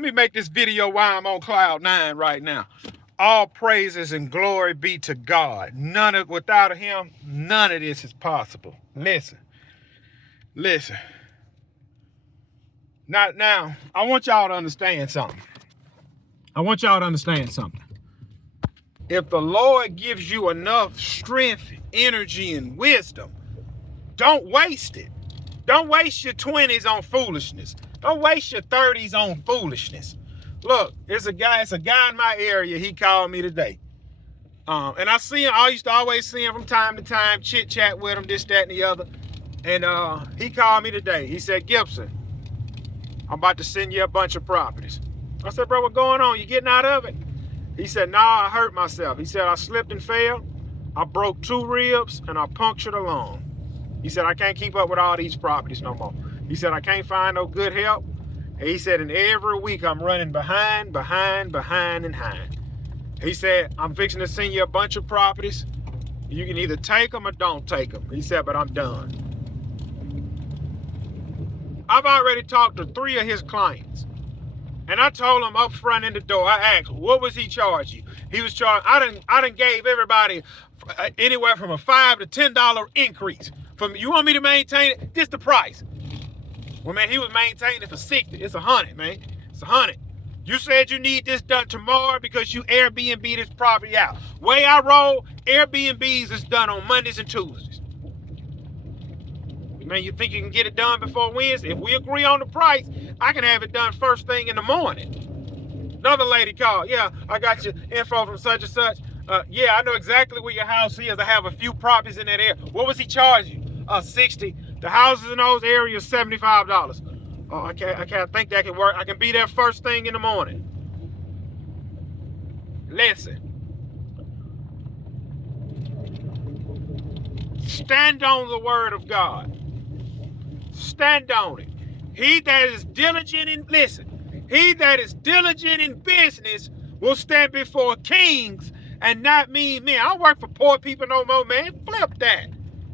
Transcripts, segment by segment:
Let me make this video while I'm on cloud 9 right now. All praises and glory be to God. Without him, none of this is possible. Listen. Now, I want y'all to understand something. If the Lord gives you enough strength, energy, and wisdom, don't waste it. Don't waste your 20s on foolishness. Don't waste your 30s on foolishness. Look, it's a guy in my area. He called me today. And I used to always see him from time to time, chit chat with him, this, that, and the other. And he called me today. He said, Gibson, I'm about to send you a bunch of properties. I said, bro, what's going on? You getting out of it? He said, nah, I hurt myself. He said, I slipped and fell. I broke 2 ribs and I punctured a lung. He said, I can't keep up with all these properties no more. He said, I can't find no good help. And he said, and every week I'm running behind. He said, I'm fixing to send you a bunch of properties. You can either take them or don't take them. He said, but I'm done. I've already talked to 3 of his clients. And I told him up front in the door, I asked, what was he charging you? He was charging, I done gave everybody anywhere from a $5 to $10 increase. You want me to maintain it? This the price. Well, man, he was maintaining it for 60. It's 100, man. It's 100. You said you need this done tomorrow because you Airbnb this property out. Way I roll, Airbnbs is done on Mondays and Tuesdays. Man, you think you can get it done before Wednesday? If we agree on the price, I can have it done first thing in the morning. Another lady called. Yeah, I got your info from such and such. Yeah, I know exactly where your house is. I have a few properties in that area. What was he charging you? 60. The houses in those areas, $75. Oh, I can't think that can work. I can be there first thing in the morning. Listen. Stand on the word of God. Stand on it. He that is diligent in business will stand before kings and not mean men. I don't work for poor people no more, man. Flip that.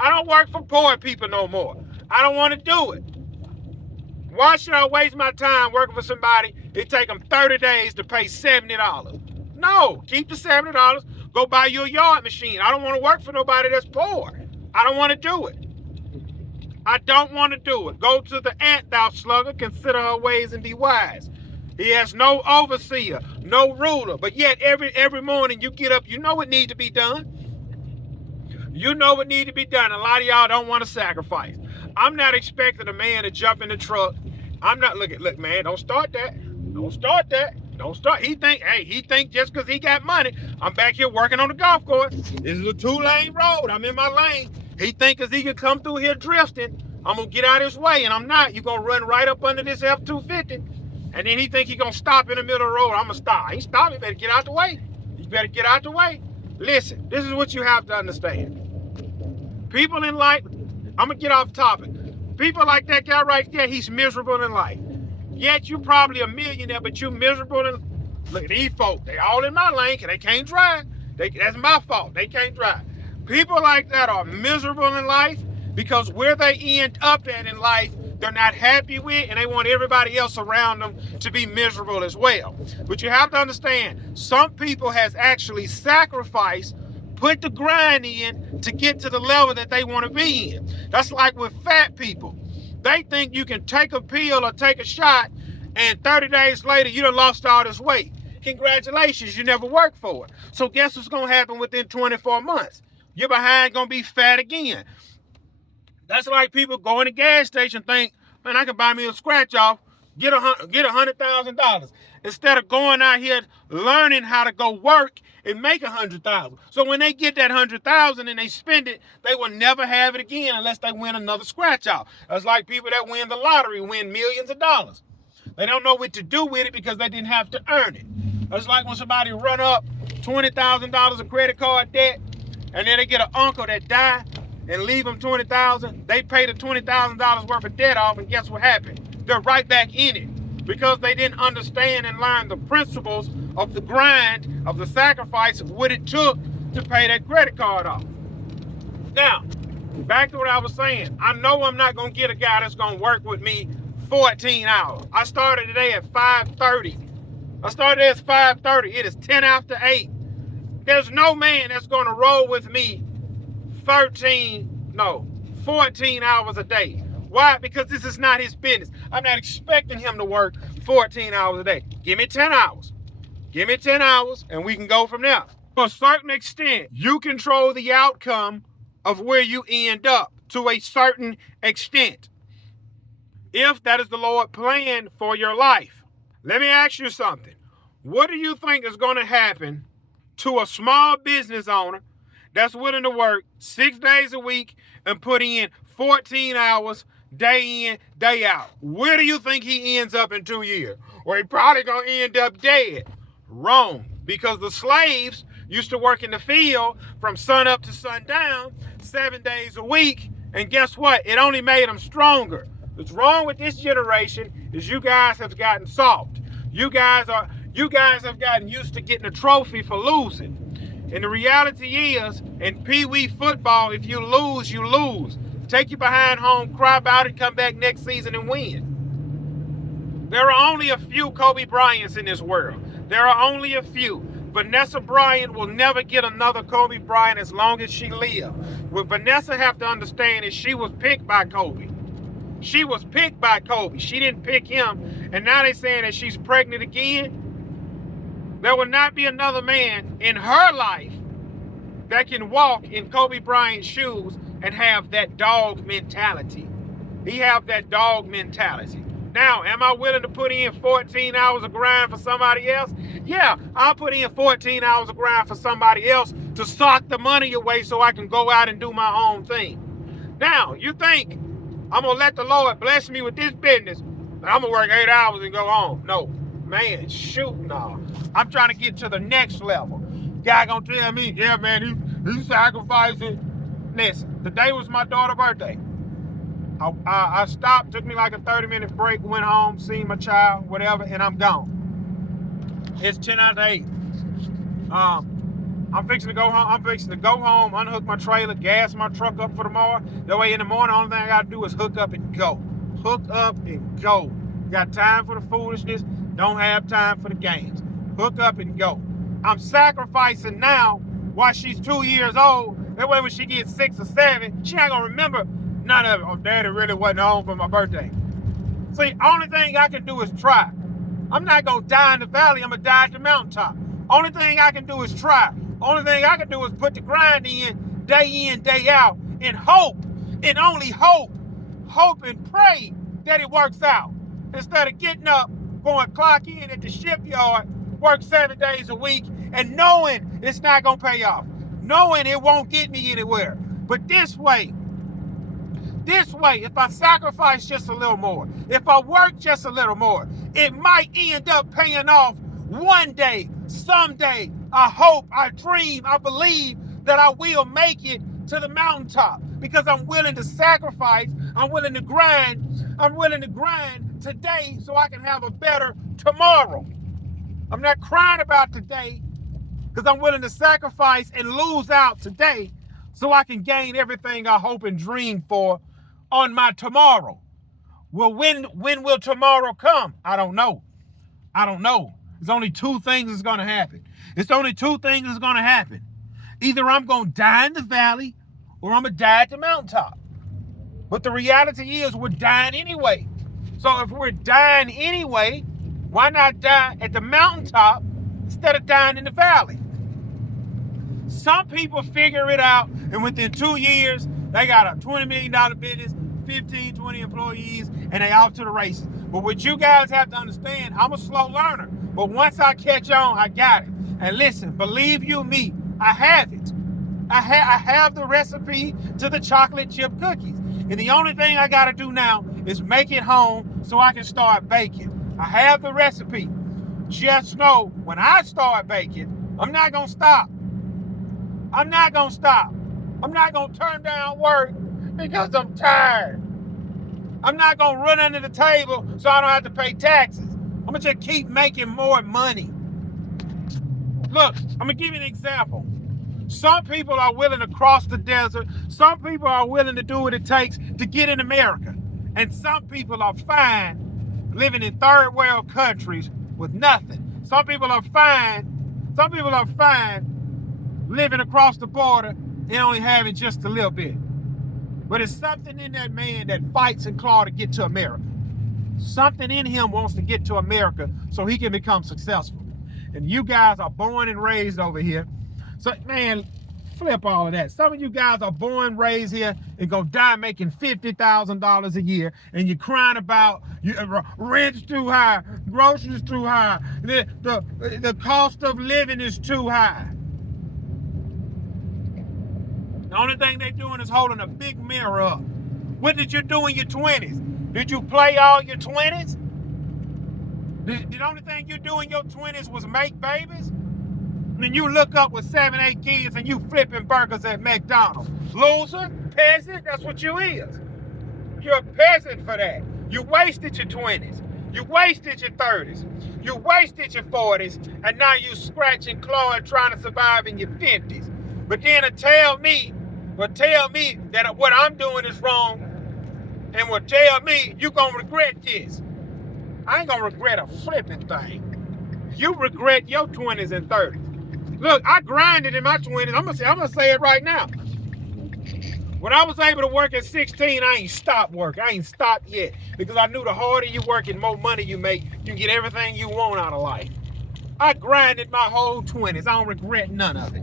I don't work for poor people no more. I don't want to do it. Why should I waste my time working for somebody? It take them 30 days to pay $70. No, keep the $70. Go buy you a yard machine. I don't want to work for nobody that's poor. I don't want to do it. I don't want to do it. Go to the ant, thou sluggard, consider her ways and be wise. He has no overseer, no ruler, but yet every morning you get up, you know what needs to be done. You know what needs to be done. A lot of y'all don't want to sacrifice. I'm not expecting a man to jump in the truck. I'm not look, man, don't start that. He think just because he got money, I'm back here working on the golf course. This is a 2-lane road. I'm in my lane. He think because he can come through here drifting, I'm going to get out of his way, and I'm not. You're going to run right up under this F-250, and then he think he going to stop in the middle of the road. I'm going to stop. He stop. He better get out the way. Listen, this is what you have to understand. People in life, I'm going to get off topic. People like that guy right there, he's miserable in life. Yet you probably a millionaire, but you miserable in. Look at these folks. They all in my lane because they can't drive. That's my fault. They can't drive. People like that are miserable in life because where they end up at in life, they're not happy with, and they want everybody else around them to be miserable as well. But you have to understand, some people has actually sacrificed, put the grind in to get to the level that they want to be in. That's like with fat people. They think you can take a pill or take a shot, and 30 days later, you done lost all this weight. Congratulations, you never worked for it. So guess what's going to happen within 24 months? Your behind going to be fat again. That's like people go in the gas station and think, man, I can buy me a scratch off, get $100,000. Instead of going out here learning how to go work and make $100,000. So when they get that $100,000 and they spend it, they will never have it again unless they win another scratch off. That's like people that win the lottery, win millions of dollars. They don't know what to do with it because they didn't have to earn it. It's like when somebody run up $20,000 of credit card debt, and then they get an uncle that died and leave them $20,000. They pay the $20,000 worth of debt off, and guess what happened? They're right back in it because they didn't understand and learn the principles of the grind, of the sacrifice, of what it took to pay that credit card off. Now, back to what I was saying. I know I'm not going to get a guy that's going to work with me 14 hours. I started today at 5:30. I started at 5:30. It is 10 after 8. There's no man that's going to roll with me 14 hours a day. Why? Because this is not his business. I'm not expecting him to work 14 hours a day. Give me 10 hours. Give me 10 hours and we can go from there. To a certain extent, you control the outcome of where you end up to a certain extent. If that is the Lord's plan for your life. Let me ask you something. What do you think is going to happen to a small business owner that's willing to work 6 days a week and put in 14 hours day in, day out? Where do you think he ends up in 2 years? Or he probably going to end up dead. Wrong. Because the slaves used to work in the field from sun up to sundown 7 days a week. And guess what? It only made them stronger. What's wrong with this generation is you guys have gotten soft. You guys have gotten used to getting a trophy for losing. And the reality is, in Pee-wee football, if you lose, you lose. Take you behind home, cry about it, come back next season and win. There are only a few Kobe Bryants in this world. There are only a few. Vanessa Bryant will never get another Kobe Bryant as long as she lives. What Vanessa have to understand is she was picked by Kobe. She was picked by Kobe. She didn't pick him. And now they're saying that she's pregnant again. There will not be another man in her life that can walk in Kobe Bryant's shoes and have that dog mentality. He have that dog mentality. Now, am I willing to put in 14 hours of grind for somebody else? Yeah, I'll put in 14 hours of grind for somebody else to sock the money away so I can go out and do my own thing. Now, you think I'm going to let the Lord bless me with this business and I'm going to work 8 hours and go home? No. Man, shoot, no. I'm trying to get to the next level. Guy gonna tell me, yeah, man, he's sacrificing. Listen, today was my daughter's birthday. I stopped, took me like a 30-minute break, went home, seen my child, whatever, and I'm gone. It's 10 after 8. I'm fixing to go home. Unhook my trailer, gas my truck up for tomorrow. That way in the morning, the only thing I gotta do is hook up and go. Hook up and go. Got time for the foolishness, don't have time for the games. Hook up and go. I'm sacrificing now while she's 2 years old. That way when she gets 6 or 7, she ain't gonna remember none of it. Oh, Daddy really wasn't home for my birthday. See, only thing I can do is try. I'm not gonna die in the valley, I'm gonna die at the mountaintop. Only thing I can do is try. Only thing I can do is put the grind in, day out, and hope, and only hope and pray that it works out. Instead of getting up, going clock in at the shipyard, work 7 days a week, and knowing it's not gonna pay off. Knowing it won't get me anywhere. But this way, if I sacrifice just a little more, if I work just a little more, it might end up paying off one day, someday. I hope, I dream, I believe that I will make it to the mountaintop because I'm willing to sacrifice, I'm willing to grind today so I can have a better tomorrow. I'm not crying about today because I'm willing to sacrifice and lose out today so I can gain everything I hope and dream for on my tomorrow. Well, when will tomorrow come? I don't know. There's only two things that's going to happen. Either I'm going to die in the valley or I'm going to die at the mountaintop. But the reality is we're dying anyway. So if we're dying anyway, why not die at the mountaintop instead of dying in the valley? Some people figure it out, and within 2 years, they got a $20 million business, 15, 20 employees, and they off to the races. But what you guys have to understand, I'm a slow learner. But once I catch on, I got it. And listen, believe you me, I have it. I have the recipe to the chocolate chip cookies. And the only thing I got to do now is make it home so I can start baking. I have the recipe. Just know, when I start baking, I'm not going to stop. I'm not going to turn down work because I'm tired. I'm not going to run under the table so I don't have to pay taxes. I'm going to just keep making more money. Look, I'm going to give you an example. Some people are willing to cross the desert. Some people are willing to do what it takes to get in America. And some people are fine living in third world countries with nothing. Some people are fine living across the border and only having just a little bit. But it's something in that man that fights and claws to get to America. Something in him wants to get to America so he can become successful. And you guys are born and raised over here. So, man, flip all of that. Some of you guys are born, raised here, and gonna die making $50,000 a year, and you're crying about rent's too high, groceries too high, the cost of living is too high. The only thing they're doing is holding a big mirror up. What did you do in your 20s? Did you play all your 20s? The only thing you do in your 20s was make babies? Then you look up with 7, 8 kids and you flipping burgers at McDonald's. Loser, peasant, that's what you is. You're a peasant for that. You wasted your 20s. You wasted your 30s. You wasted your 40s. And now you scratch and claw and trying to survive in your 50s. But then tell me that what I'm doing is wrong and will tell me you're going to regret this. I ain't going to regret a flipping thing. You regret your 20s and 30s. Look, I grinded in my 20s. I'm gonna say it right now. When I was able to work at 16, I ain't stopped working. I ain't stopped yet. Because I knew the harder you work and more money you make, you get everything you want out of life. I grinded my whole 20s. I don't regret none of it.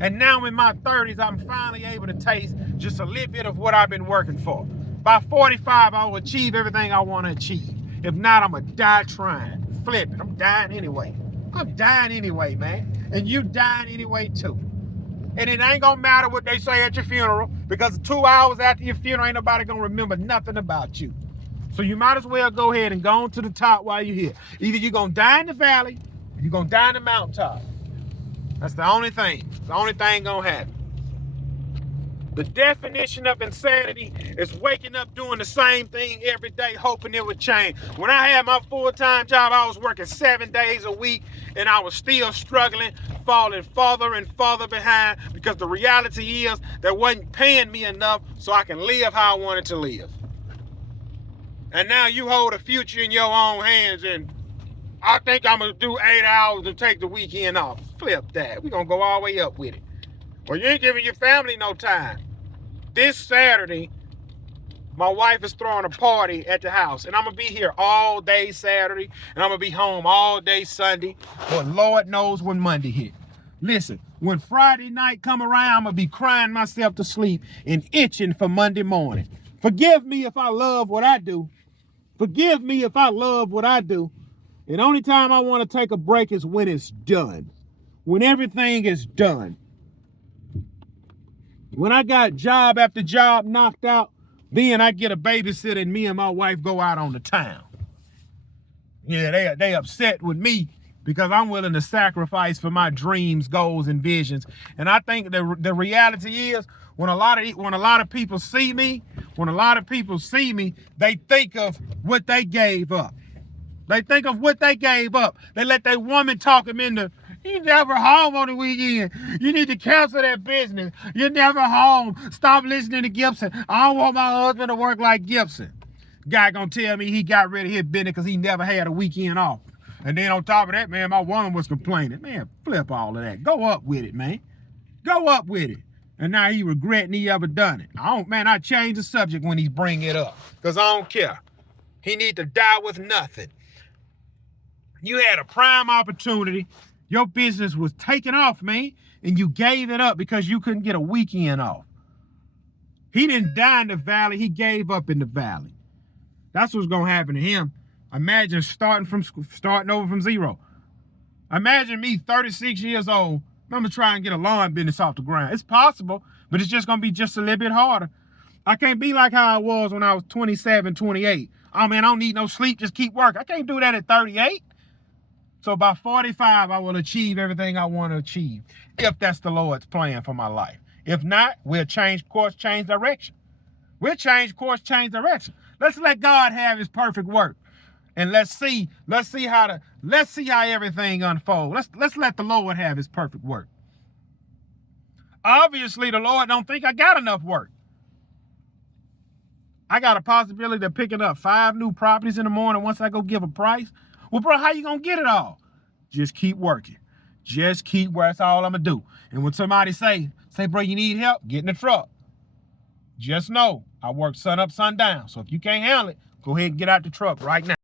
And now in my 30s, I'm finally able to taste just a little bit of what I've been working for. By 45, I will achieve everything I want to achieve. If not, I'm going to die trying. Flip it. I'm dying anyway. I'm dying anyway, man. And you dying anyway, too. And it ain't going to matter what they say at your funeral, because 2 hours after your funeral, ain't nobody going to remember nothing about you. So you might as well go ahead and go on to the top while you're here. Either you're going to die in the valley, or you're going to die in the mountaintop. That's the only thing. It's the only thing going to happen. The definition of insanity is waking up doing the same thing every day, hoping it would change. When I had my full-time job, I was working 7 days a week, and I was still struggling, falling farther and farther behind, because the reality is they wasn't paying me enough so I can live how I wanted to live. And now you hold a future in your own hands, and I think I'm going to do 8 hours to take the weekend off. Flip that. We're going to go all the way up with it. Well, you ain't giving your family no time. This Saturday, my wife is throwing a party at the house, and I'm going to be here all day Saturday, and I'm going to be home all day Sunday, but Lord knows when Monday hit. Listen, when Friday night come around, I'm going to be crying myself to sleep and itching for Monday morning. Forgive me if I love what I do. Forgive me if I love what I do. And the only time I want to take a break is when it's done. When everything is done. When I got job after job knocked out, then I get a babysitter and me and my wife go out on the town. Yeah, they upset with me because I'm willing to sacrifice for my dreams, goals, and visions. And I think the reality is when a lot of people see me, they think of what they gave up. They think of what they gave up. They let that woman talk them into, you never home on the weekend. You need to cancel that business. You're never home. Stop listening to Gibson. I don't want my husband to work like Gibson. Guy gonna tell me he got rid of his business because he never had a weekend off. And then on top of that, man, my woman was complaining. Man, flip all of that. Go up with it, man. Go up with it. And now he regretting he ever done it. I change the subject when he bring it up. Because I don't care. He need to die with nothing. You had a prime opportunity. Your business was taking off, man, and you gave it up because you couldn't get a weekend off. He didn't die in the valley. He gave up in the valley. That's what's going to happen to him. Imagine starting over from zero. Imagine me, 36 years old. I'm going to try and get a lawn business off the ground. It's possible, but it's just going to be just a little bit harder. I can't be like how I was when I was 27, 28. I don't need no sleep, just keep working. I can't do that at 38. So by 45, I will achieve everything I want to achieve, if that's the Lord's plan for my life. If not, we'll change course, change direction. We'll change course, change direction. Let's let God have his perfect work. And let's see how everything unfolds. Let's let the Lord have his perfect work. Obviously, the Lord don't think I got enough work. I got a possibility of picking up 5 new properties in the morning once I go give a price. Well, bro, how you gonna get it all? Just keep working. Just keep working. That's all I'm gonna do. And when somebody say, bro, you need help, get in the truck. Just know I work sun up, sun down. So if you can't handle it, go ahead and get out the truck right now.